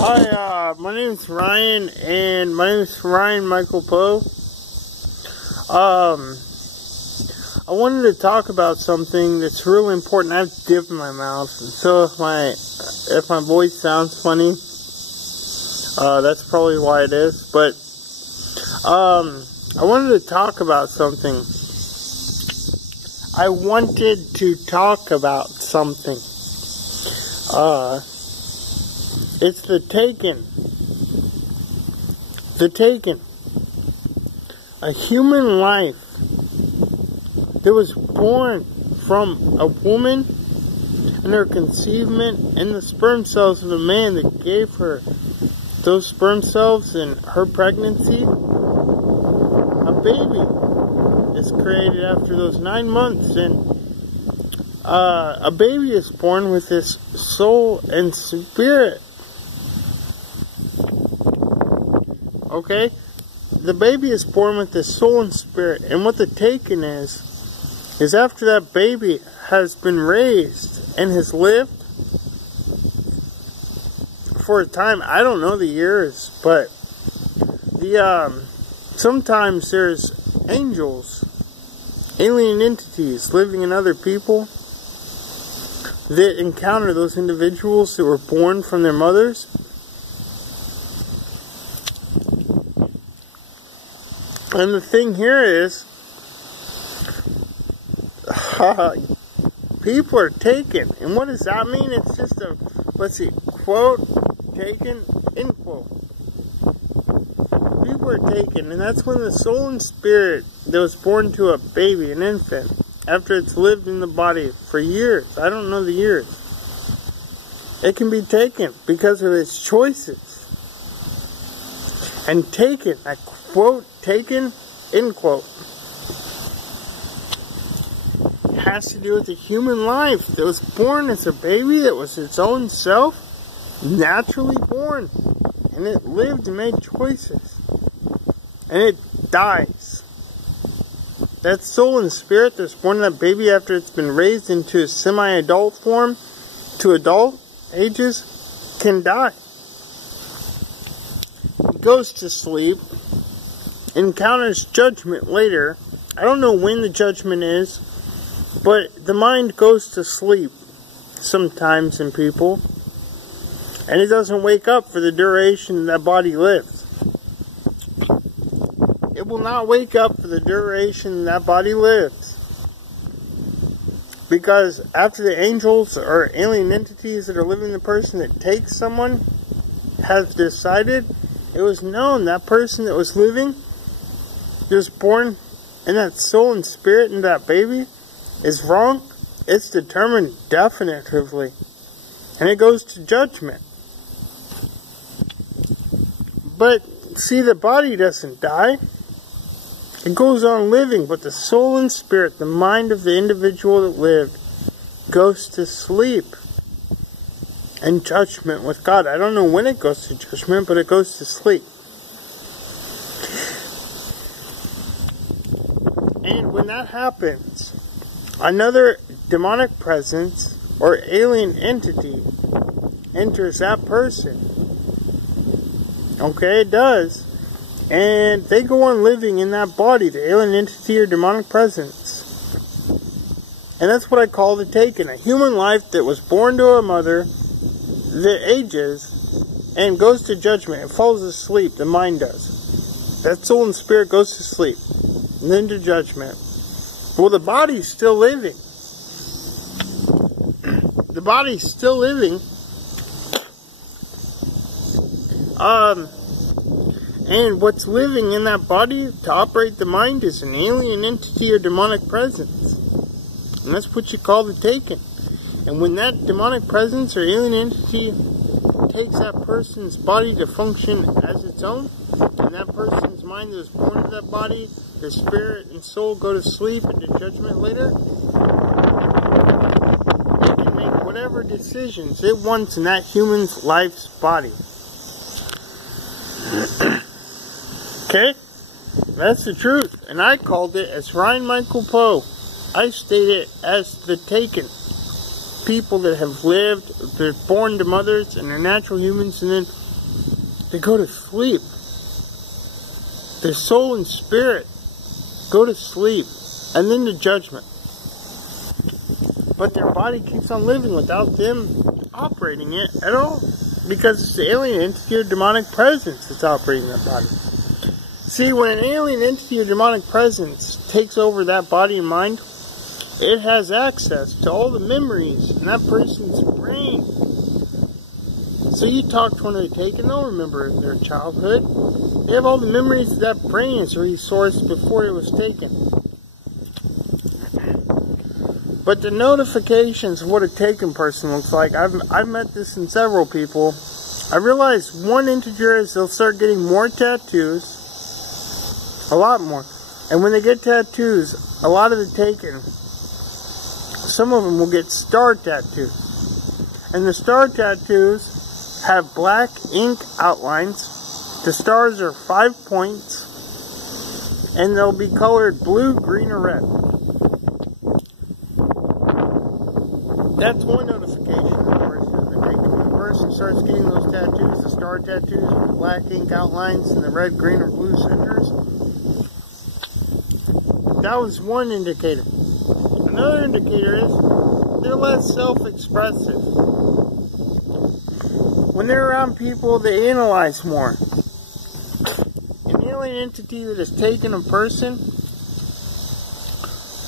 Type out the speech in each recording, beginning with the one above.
Hi, my name's Ryan, and my name is Ryan Michael Poe. I wanted to talk about something that's really important. I have dip in my mouth, and so if my voice sounds funny, that's probably why it is. But I wanted to talk about something. I wanted to talk about something. It's the Taken. The Taken. A human life that was born from a woman and her conceivement and the sperm cells of a man that gave her those sperm cells in her pregnancy. A baby is created after those 9 months, and a baby is born with this soul and spirit. Okay? The baby is born with this soul and spirit, and what the Taken is after that baby has been raised and has lived for a time, I don't know the years, but sometimes there's angels, alien entities living in other people that encounter those individuals that were born from their mothers. And the thing here is, people are taken. And what does that mean? It's just a, quote, taken, end quote. People are taken, and that's when the soul and spirit that was born to a baby, an infant, after it's lived in the body for years, I don't know the years, it can be taken because of its choices. And taken, I quote, taken, end quote, has to do with the human life that was born as a baby, that was its own self, naturally born, and it lived and made choices, and it dies. That soul and spirit that's born in that baby after it's been raised into a semi-adult form to adult ages can die. It goes to sleep, encounters judgment later. I don't know when the judgment is, but the mind goes to sleep sometimes in people, and it doesn't wake up for the duration that body lives. It will not wake up for the duration that body lives, because after the angels or alien entities that are living in the person that takes someone has decided, it was known that person that was living, that was born in that soul and spirit in that baby, is wrong. It's determined definitively, and it goes to judgment. But see, the body doesn't die. It goes on living, but the soul and spirit, the mind of the individual that lived, goes to sleep and judgment with God. I don't know when it goes to judgment, but it goes to sleep. And when that happens, another demonic presence or alien entity enters that person. Okay, it does. And they go on living in that body, the alien entity or demonic presence. And that's what I call the Taken. A human life that was born to a mother, that ages, and goes to judgment. It falls asleep, the mind does. That soul and spirit goes to sleep, and then to judgment. Well, the body's still living. The body's still living. And what's living in that body to operate the mind is an alien entity or demonic presence. And that's what you call the Taken. And when that demonic presence or alien entity takes that person's body to function as its own, and that person's mind that was born to that body, their spirit and soul go to sleep and to judgment later, it can make whatever decisions it wants in that human's life's body. Okay? That's the truth. And I called it as Ryan Michael Poe. I state it as the Taken. People that have lived, they're born to mothers and they're natural humans, and then they go to sleep. Their soul and spirit go to sleep, and then to judgment. But their body keeps on living without them operating it at all, because it's the alien entity or demonic presence that's operating that body. See, when an alien entity or demonic presence takes over that body and mind, it has access to all the memories in that person's brain. So you talk to one of the taken, they'll remember their childhood. They have all the memories of that brain as resource before it was taken. But the notifications of what a taken person looks like, I've met this in several people. I realized one integer is they'll start getting more tattoos, a lot more. And when they get tattoos, a lot of the taken, some of them will get star tattoos. And the star tattoos have black ink outlines. The stars are 5 points, and they'll be colored blue, green, or red. That's one notification of the person has been taken. When the person starts getting those tattoos, the star tattoos with black ink outlines and the red, green, or blue centers, that was one indicator. Another indicator is they're less self-expressive. When they're around people, they analyze more. An alien entity that has taken a person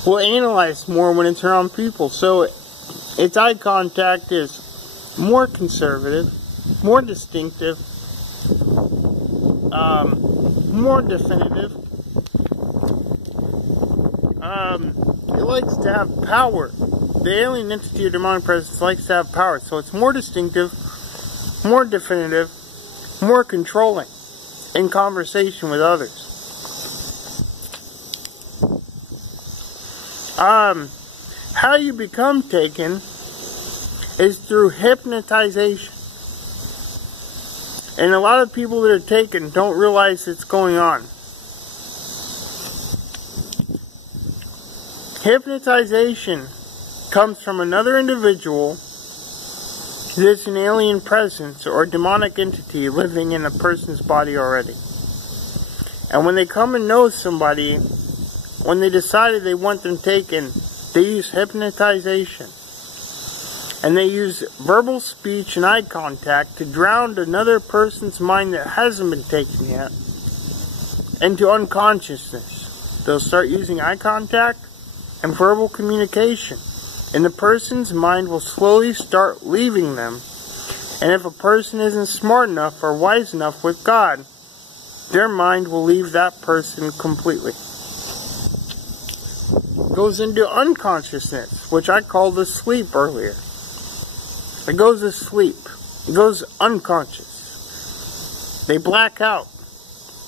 will analyze more when it's around people. So its eye contact is more conservative, more distinctive, more definitive. It likes to have power. The alien entity or demonic presence likes to have power. So it's more distinctive, more definitive, more controlling in conversation with others. How you become taken is through hypnotization. And a lot of people that are taken don't realize it's going on. Hypnotization comes from another individual that's an alien presence or demonic entity living in a person's body already. And when they come and know somebody, when they decided they want them taken, they use hypnotization. And they use verbal speech and eye contact to drown another person's mind that hasn't been taken yet into unconsciousness. They'll start using eye contact and verbal communication, and the person's mind will slowly start leaving them. And if a person isn't smart enough or wise enough with God, their mind will leave that person completely. It goes into unconsciousness, which I called asleep earlier. It goes asleep. It goes unconscious. They black out,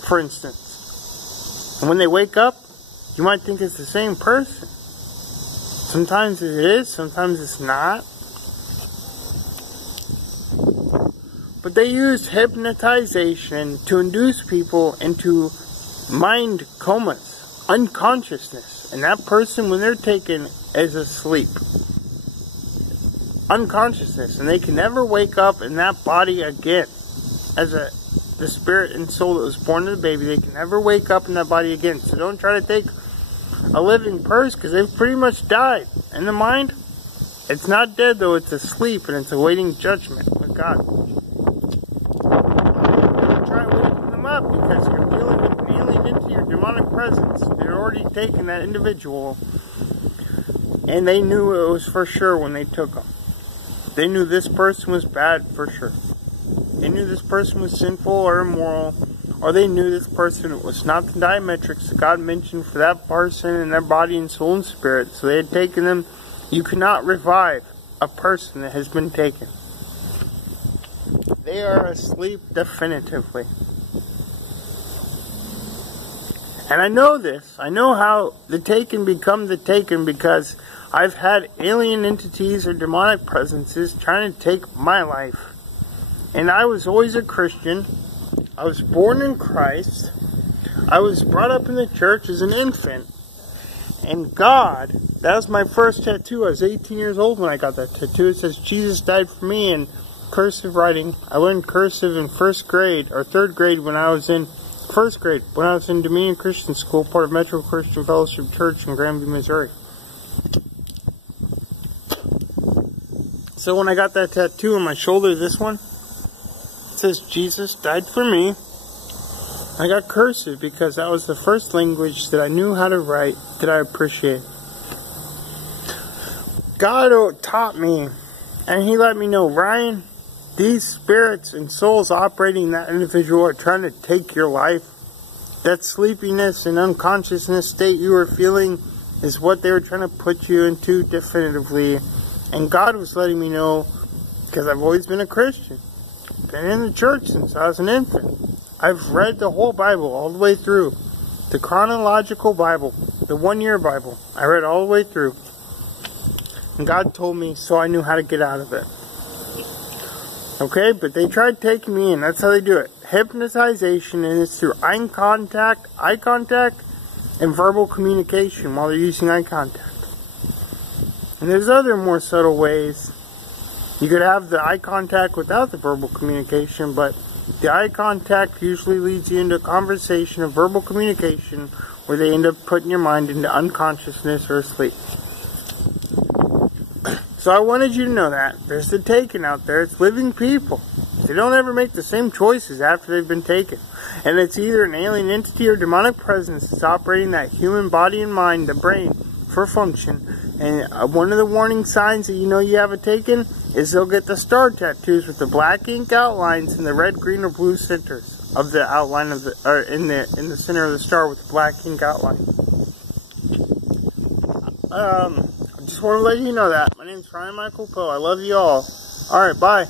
for instance. And when they wake up, you might think it's the same person. Sometimes it is, sometimes it's not. But they use hypnotization to induce people into mind comas, unconsciousness. And that person, when they're taken, is asleep. Unconsciousness. And they can never wake up in that body again. As the spirit and soul that was born to the baby, they can never wake up in that body again. So don't try to take a living person, because they've pretty much died. And the mind, it's not dead though, it's asleep, and it's awaiting judgment with God. Don't try waking them up, because you're dealing with an alien entity or demonic presence. They're already taken that individual, and they knew it was for sure when they took them. They knew this person was bad for sure. They knew this person was sinful or immoral, or they knew this person was not the diametrics that God mentioned for that person and their body and soul and spirit. So they had taken them. You cannot revive a person that has been taken. They are asleep definitively. And I know this. I know how the taken become the taken, because I've had alien entities or demonic presences trying to take my life. And I was always a Christian. I was born in Christ. I was brought up in the church as an infant. And God, that was my first tattoo. I was 18 years old when I got that tattoo. It says, Jesus died for me. And cursive writing. I learned cursive in first grade or third grade when I was in first grade when I was in Dominion Christian School, part of Metro Christian Fellowship Church in Grandview, Missouri. So when I got that tattoo on my shoulder, this one, it says Jesus died for me. I got cursive because that was the first language that I knew how to write that I appreciate. God taught me, and He let me know, Ryan, these spirits and souls operating in that individual are trying to take your life. That sleepiness and unconsciousness state you were feeling is what they were trying to put you into definitively. And God was letting me know, because I've always been a Christian. Been in the church since I was an infant. I've read the whole Bible all the way through. The chronological Bible, the 1-year Bible. I read all the way through. And God told me, so I knew how to get out of it. Okay, but they tried taking me in. That's how they do it. Hypnotization, and it's through eye contact, and verbal communication while they're using eye contact. And there's other more subtle ways. You could have the eye contact without the verbal communication, but the eye contact usually leads you into a conversation of verbal communication where they end up putting your mind into unconsciousness or sleep. So I wanted you to know that. There's the taken out there. It's living people. They don't ever make the same choices after they've been taken. And it's either an alien entity or demonic presence that's operating that human body and mind, the brain, for function. And one of the warning signs that you know you have a taken is they'll get the star tattoos with the black ink outlines and the red, green, or blue centers of the outline of the, or in the center of the star with the black ink outline. I just want to let you know that. My name's Ryan Michael Poe. I love you all. Alright, bye.